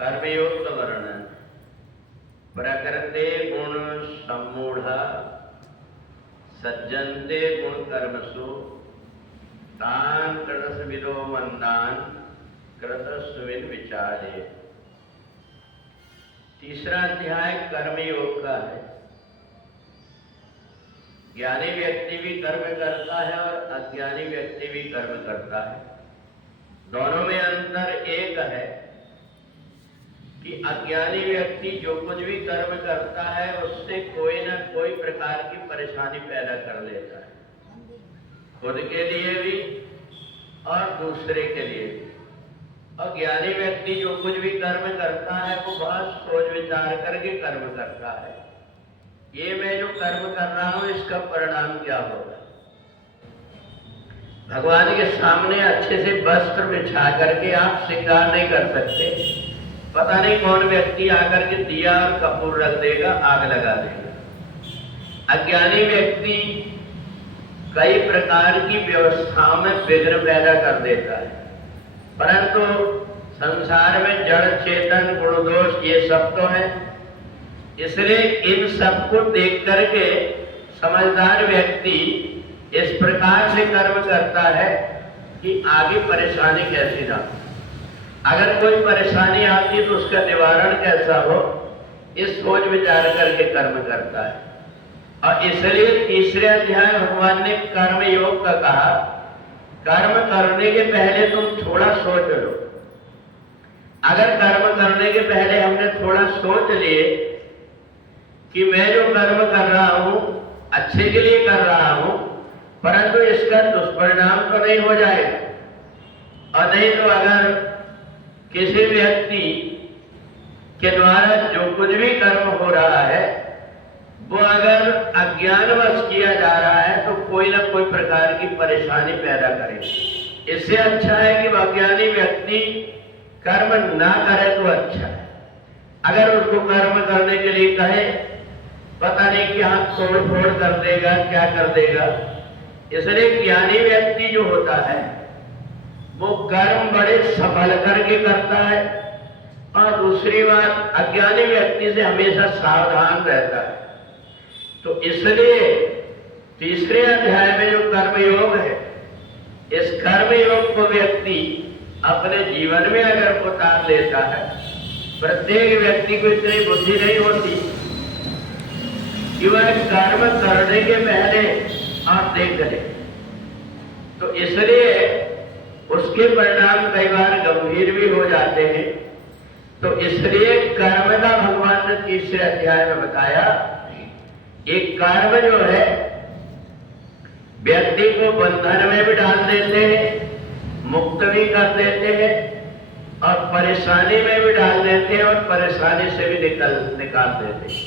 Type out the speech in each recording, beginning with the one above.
कर्मयोग का वर्णन। प्रकृते गुण सम्मूढ़ सज्जन्ते गुण कर्मसु तान कृतस्विदो मंदान कृतस्विन विचारे। तीसरा अध्याय कर्मयोग का है। ज्ञानी व्यक्ति भी कर्म करता है और अज्ञानी व्यक्ति भी कर्म करता है। दोनों में अंतर एक है कि अज्ञानी व्यक्ति जो कुछ भी कर्म करता है उससे कोई न कोई प्रकार की परेशानी पैदा कर लेता है, खुद के लिए भी और दूसरे के लिए भी। और ज्ञानी व्यक्ति जो कुछ भी कर्म करता है वो बहुत सोच विचार करके कर्म करता है। ये मैं जो कर्म कर रहा हूं इसका परिणाम क्या होगा। भगवान के सामने अच्छे से वस्त्र बिछा करके आप श्रृंगार नहीं कर सकते। पता नहीं कौन व्यक्ति आकर के दिया और कपूर रख देगा, आग लगा देगा। अज्ञानी व्यक्ति कई प्रकार की व्यवस्थाओं में विघ्न पैदा कर देता है, परंतु संसार में जड़ चेतन गुण दोष ये सब तो है। इसलिए इन सबको देख करके समझदार व्यक्ति इस प्रकार से कर्म करता है कि आगे परेशानी कैसी ना हो। अगर कोई परेशानी आती है तो उसका निवारण कैसा हो, इस सोच विचार करके कर्म करता है। और इसलिए तीसरे अध्याय भगवान ने कर्म योग का कहा। कर्म करने के पहले तुम थोड़ा सोच लो। अगर कर्म करने के पहले हमने थोड़ा सोच लिए कि मैं जो कर्म कर रहा हूं अच्छे के लिए कर रहा हूं, परंतु इसका दुष्परिणाम तो नहीं हो जाएगा। और नहीं तो अगर किसी व्यक्ति के द्वारा जो कुछ भी कर्म हो रहा है वो अगर अज्ञानवश किया जा रहा है तो कोई ना कोई प्रकार की परेशानी पैदा करेगा। इससे अच्छा है कि अज्ञानी व्यक्ति कर्म ना करे तो अच्छा है। अगर उसको कर्म करने के लिए कहे, पता नहीं क्या तोड़ फोड़ कर देगा, क्या कर देगा। इसलिए ज्ञानी व्यक्ति जो होता है वो कर्म बड़े सफल करके करता है। और दूसरी बात, अज्ञानी व्यक्ति से हमेशा सावधान रहता है। तो इसलिए तीसरे अध्याय में जो कर्मयोग है, इस कर्मयोग को व्यक्ति अपने जीवन में अगर उतार लेता है, प्रत्येक व्यक्ति को इतनी बुद्धि नहीं होती कि वह कर्म करने के पहले आप देख ले, तो इसलिए उसके परिणाम कई बार गंभीर भी हो जाते हैं। तो इसलिए कर्म का भगवान ने तीसरे अध्याय में बताया। एक कर्म जो है व्यक्ति को बंधन में भी डाल देते हैं, मुक्त भी कर देते हैं और परेशानी में भी डाल देते हैं और परेशानी से भी निकाल देते हैं।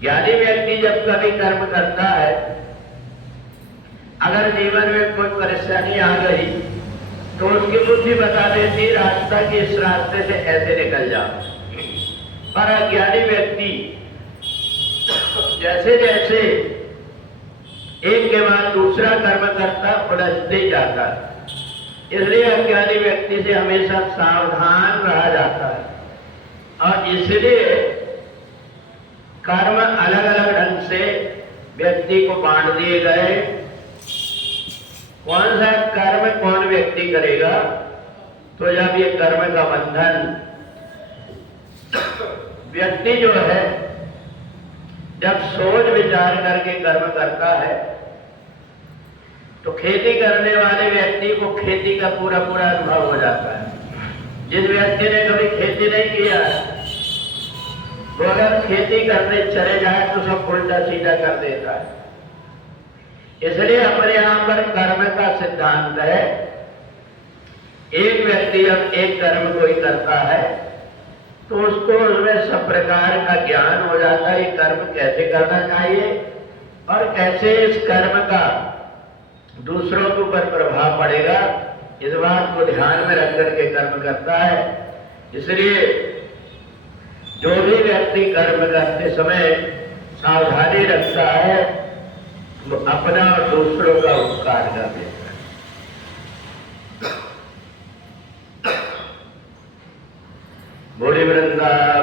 ज्ञानी व्यक्ति जब कभी कर्म करता है, अगर जीवन में कोई परेशानी आ गई तो उसकी बुद्धि बता देती रास्ता कि इस रास्ते से ऐसे निकल जाओ। पर अज्ञानी व्यक्ति जैसे जैसे एक के बाद दूसरा कर्म करता उलझते जाता है। इसलिए अज्ञानी व्यक्ति से हमेशा सावधान रहा जाता है। और इसलिए कर्म अलग अलग ढंग से व्यक्ति को बांट दिए गए। कौन सा कर्म कौन व्यक्ति करेगा, तो जब ये कर्म का बंधन व्यक्ति जो है जब सोच विचार करके कर्म करता है, तो खेती करने वाले व्यक्ति को खेती का पूरा पूरा अनुभव हो जाता है। जिस व्यक्ति ने कभी खेती नहीं किया है वो अगर खेती करने चले जाए तो सब उल्टा सीधा कर देता है। इसलिए हमारे यहां पर कर्म का सिद्धांत है। एक व्यक्ति जब एक कर्म कोई करता है तो उसको उसमें सब प्रकार का ज्ञान हो जाता है, ये कर्म कैसे करना चाहिए और कैसे इस कर्म का दूसरों के ऊपर प्रभाव पड़ेगा, इस बात को ध्यान में रख करके कर्म करता है। इसलिए जो भी व्यक्ति कर्म करते समय सावधानी रखता है वो अपना और दूसरों का उपकार कर देता है। बोले वृंदावन